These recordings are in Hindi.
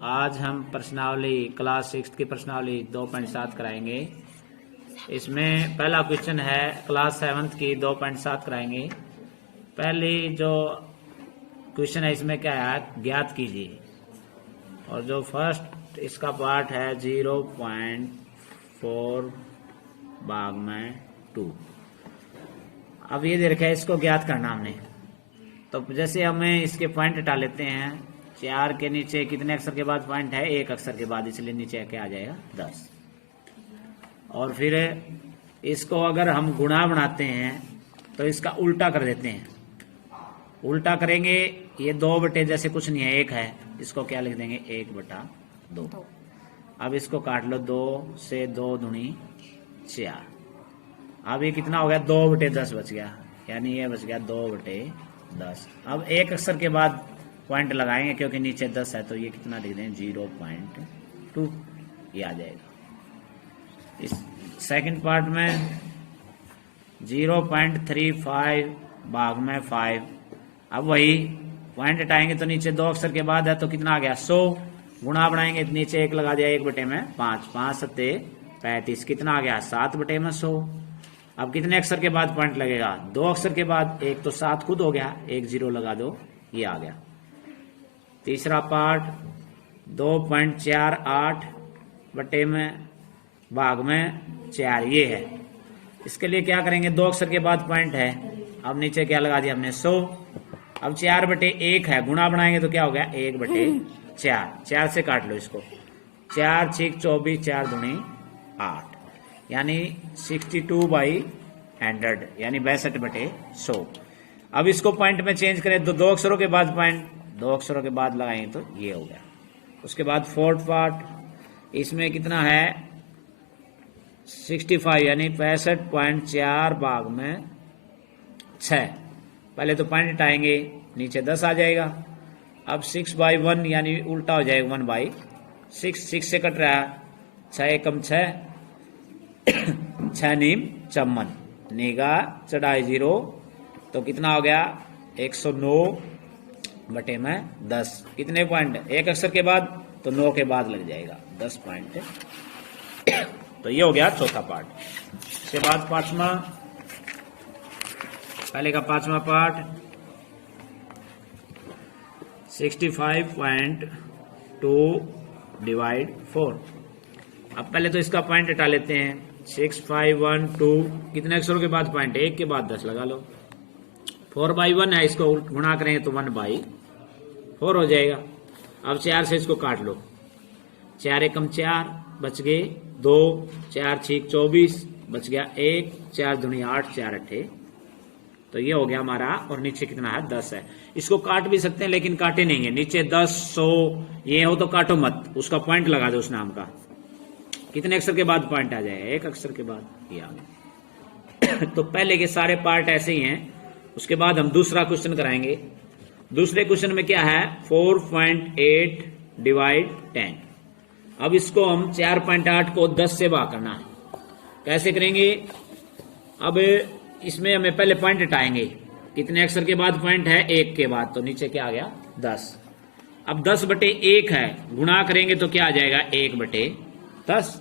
आज हम प्रश्नावली क्लास 6 की प्रश्नावली 2.7 कराएंगे। इसमें पहला क्वेश्चन है क्लास 7 की 2.7 कराएंगे। पहली जो क्वेश्चन है इसमें क्या है, ज्ञात कीजिए। और जो फर्स्ट इसका पार्ट है 0.4 भाग में 2। अब ये दे रखा है, इसको ज्ञात करना हमने। तो जैसे हमें इसके पॉइंट हटा लेते हैं, 4 के नीचे कितने अक्षर के बाद पॉइंट है, 1 अक्षर के बाद, इसलिए नीचे क्या आ जाएगा 10। और फिर इसको अगर हम गुणा बनाते हैं तो इसका उल्टा कर देते हैं। उल्टा करेंगे, ये 2 जैसे कुछ नहीं है, 1 है, इसको क्या लिख देंगे 1/2। अब इसको काट लो, 2 से 2 दूनी 4। अब ये कितना हो गया, 2/10 बच गया, यानी ये बच गया 2/10। अब 1 अक्षर के बाद पॉइंट लगाएंगे क्योंकि नीचे 10 है, तो ये कितना लिख दें 0.2, ये आ जाएगा। इस सेकंड पार्ट में 0.35 भाग में 5। अब वही पॉइंट हटाएंगे तो नीचे 2 अक्षर के बाद है, तो कितना आ गया 100। गुणा बनाएंगे तो नीचे 1 लगा दिया, 1/5, 5 सत्ते 35, कितना आ गया 7/100। अब कितने अक्षर के बाद पॉइंट लगेगा, 2 अक्षर के बाद, एक तो 7 खुद हो गया, 1 0 लगा दो, ये आ गया। तीसरा पार्ट 2.48 बटे में भाग में 4, ये है। इसके लिए क्या करेंगे, 2 अक्षर के बाद पॉइंट है, अब नीचे क्या लगा दिया हमने 100। अब 4/1 है, गुणा बनाएंगे तो क्या हो गया 1/4, 4 से काट लो इसको, 4 6 24, 4 दूनी 8, यानी 62/100, यानी 62/100। अब इसको पॉइंट में चेंज करें तो 2 अक्षरों के बाद पॉइंट, 2 अक्षरों के बाद लगाएंगे तो ये हो गया। उसके बाद फोर्थ पार्ट, इसमें कितना है 65, यानी 65.4 भाग में 6। पहले तो पॉइंट हटाएंगे, नीचे 10 आ जाएगा। अब 6/1, यानी उल्टा हो जाएगा 1/6, 6 से कट रहा है, 6 एकम 6, 6 नीम चम्मन, निगाह चढ़ाई 0, तो कितना हो गया 109/10। कितने पॉइंट, 1 अक्षर के बाद, तो 9 के बाद लग जाएगा 10 पॉइंट। तो ये हो गया चौथा पार्ट। इसके बाद पांचवा, पहले का पांचवा पार्ट 65.2 / 4। अब पहले तो इसका पॉइंट हटा लेते हैं, 6512, कितने अक्षरों के बाद पॉइंट, 1 के बाद 10 लगा लो। 4/1 है, इसको गुणा करेंगे तो 1/4 हो जाएगा। अब 4 से इसको काट लो, 4 एकम 4 बच गए 2, 4 6 24 बच गया 1, 4 दूनी 8, 4 8, तो ये हो गया हमारा। और नीचे कितना है 10 है, इसको काट भी सकते हैं लेकिन काटे नहीं है, नीचे 10 100 ये हो तो काटो मत, उसका पॉइंट लगा दो उस नाम का। कितने अक्षर के बाद पॉइंट आ जाएगा, 1 अक्षर के बाद, ये आ गया। तो पहले के सारे पार्ट ऐसे ही हैं। उसके बाद हम दूसरा क्वेश्चन कराएंगे। दूसरे क्वेश्चन में क्या है 4.8 / 10। अब इसको हम 4.8 को 10 से भाग करना है। कैसे करेंगे, अब इसमें हमें पहले पॉइंट हटाएंगे, कितने अक्षर के बाद पॉइंट है, 1 के बाद, तो नीचे क्या आ गया 10। अब 10/1 है, गुणा करेंगे तो क्या आ जाएगा 1/10।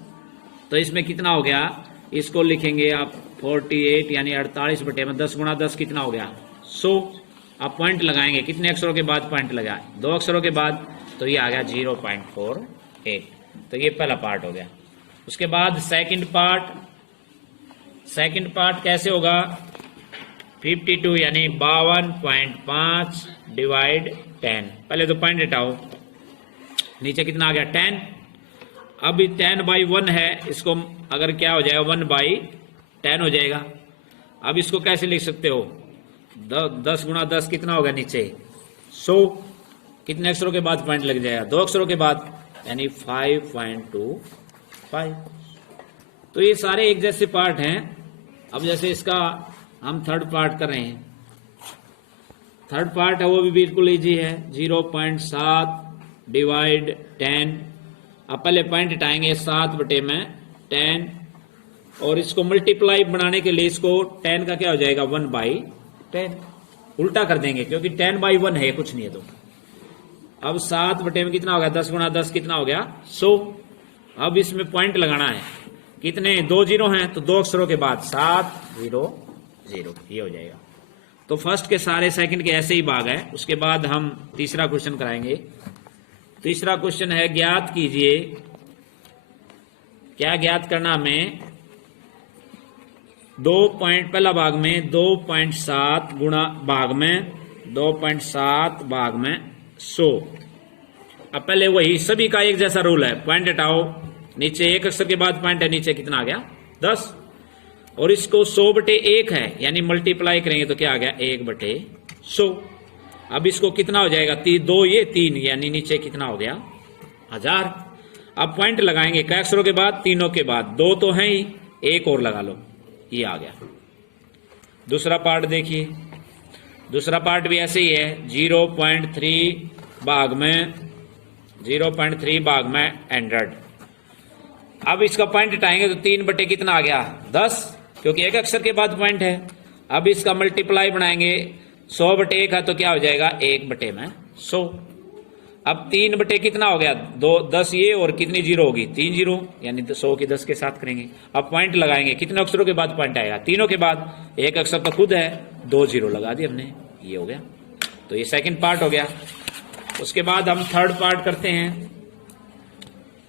तो इसमें कितना हो गया, इसको लिखेंगे आप 48, यानी 48/10 गुणा 10 कितना हो गया 100। आप पॉइंट लगाएंगे, कितने अक्षरों के बाद पॉइंट लगा, 2 अक्षरों के बाद, तो ये आ गया 0.48। तो ये पहला पार्ट हो गया। उसके बाद सेकंड पार्ट कैसे होगा, 52, यानी 52.5 / 10। पहले तो पॉइंट हटाओ, नीचे कितना आ गया 10। अब 10/1 है, इसको अगर क्या हो जाएगा 1/10 हो जाएगा। अब इसको कैसे लिख सकते हो, 10 गुणा 10 कितना होगा नीचे 100, कितने अक्षरों के बाद पॉइंट लग जाएगा, 2 अक्षरों के बाद, यानी 5.25। तो ये सारे एक जैसे पार्ट हैं। अब जैसे इसका हम थर्ड पार्ट कर रहे हैं, थर्ड पार्ट है वो भी बिल्कुल इजी है, 0.7 / 10। अब पहले पॉइंट हटाएंगे 7/10, और इसको मल्टीप्लाई बनाने के लिए इसको 10 का क्या हो जाएगा 1/10, उल्टा कर देंगे क्योंकि 10/1 है, कुछ नहीं है। तो अब 7 बटे में कितना हो गया, 10 गुणा 10 कितना हो गया, 100। अब इसमें पॉइंट लगाना है, कितने 2 जीरो हैं तो 2 अक्षरों के बाद 7 0 0 ये हो जाएगा। तो फर्स्ट के सारे सेकंड के ऐसे ही भाग है। उसके बाद हम तीसरा क्वेश्चन कराएंगे। तीसरा क्वेश्चन है, ज्ञात कीजिए, क्या ज्ञात करना हमें, 2 पॉइंट पहला भाग में 2.7 गुणा भाग में 2.7 भाग में 100। अब पहले वही सभी का एक जैसा रूल है, पॉइंट हटाओ, नीचे एक अक्षर के बाद पॉइंट है, नीचे कितना आ गया 10, और इसको 100 बटे 1 है, यानी मल्टीप्लाई करेंगे तो क्या आ गया 1 बटे 100। अब इसको कितना हो जाएगा, 2 ये 3, यानी नीचे कितना हो गया 1000। अब पॉइंट लगाएंगे कई अक्षरों के बाद, तीनों के बाद, 2 तो है ही, एक और लगा लो, ये आ गया। दूसरा पार्ट देखिए, दूसरा पार्ट भी ऐसे ही है, 0.3 भाग में 0.3 भाग में 100। अब इसका पॉइंट हटाएंगे तो 3 बटे कितना आ गया 10, क्योंकि एक अक्षर के बाद पॉइंट है। अब इसका मल्टीप्लाई बनाएंगे, 100 बटे 1 है तो क्या हो जाएगा 1 बटे में 100। अब 3 बटे कितना हो गया 2, 10 ये, और कितनी जीरो होगी 3 जीरो, यानी 100 की 10 के साथ करेंगे। अब पॉइंट लगाएंगे, कितने अक्षरों के बाद पॉइंट आएगा, तीनों के बाद, एक अक्षर तो खुद है, 2 जीरो लगा दिए हमने, ये हो गया। तो ये सेकंड पार्ट हो गया। उसके बाद हम थर्ड पार्ट करते हैं।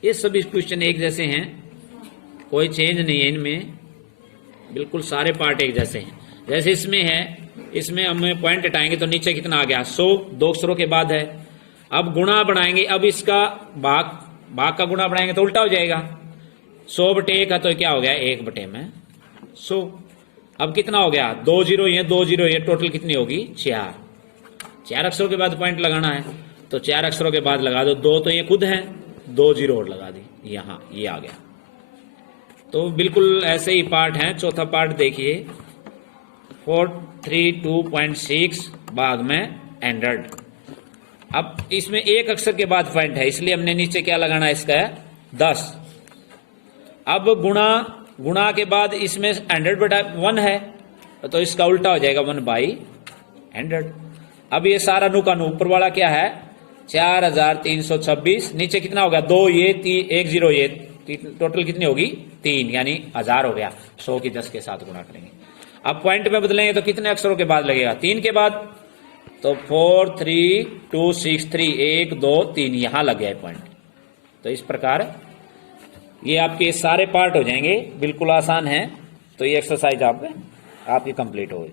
ये सभी क्वेश्चन एक जैसे हैं, कोई चेंज नहीं है इनमें, बिल्कुल सारे पार्ट एक जैसे हैं। जैसे इसमें है, इसमें हमें पॉइंट हटाएंगे तो नीचे कितना आ गया 100, 2 अक्षरों के बाद है। अब गुणा बढ़ाएंगे, अब इसका भाग का गुणा बढ़ाएंगे तो उल्टा हो जाएगा, 100 बटे 1 है तो क्या हो गया 1 बटे में 100। अब कितना हो गया 2 जीरो ये 2 जीरो ये, टोटल कितनी होगी 4 अक्षरों के बाद पॉइंट लगाना है तो 4 अक्षरों के बाद लगा दो, 2 तो ये खुद है, 2 जीरो और लगा दी, यहां ये आ गया। तो बिल्कुल ऐसे ही पार्ट है। चौथा पार्ट देखिए, 432.6 भाग में 100। अब इसमें एक अक्षर के बाद पॉइंट है, इसलिए हमने नीचे क्या लगाना है इसका 10। अब गुणा के बाद इसमें 100 बटा 1 है तो इसका उल्टा हो जाएगा 1/100। अब ये सारा नु का नु, ऊपर वाला क्या है 4326, नीचे कितना हो गया 2 ये 1 जीरो ये, टोटल कितनी होगी 3, यानी 1000 हो गया। 100 की 10 के साथ गुणा करेंगे। अब पॉइंट में बदलेंगे तो कितने अक्षरों के बाद लगेगा 3 के बाद, तो 43263 1 2 3 यहां लग गया पॉइंट। तो इस प्रकार ये आपके सारे पार्ट हो जाएंगे, बिल्कुल आसान है। तो ये एक्सरसाइज आपकी कंप्लीट होगी।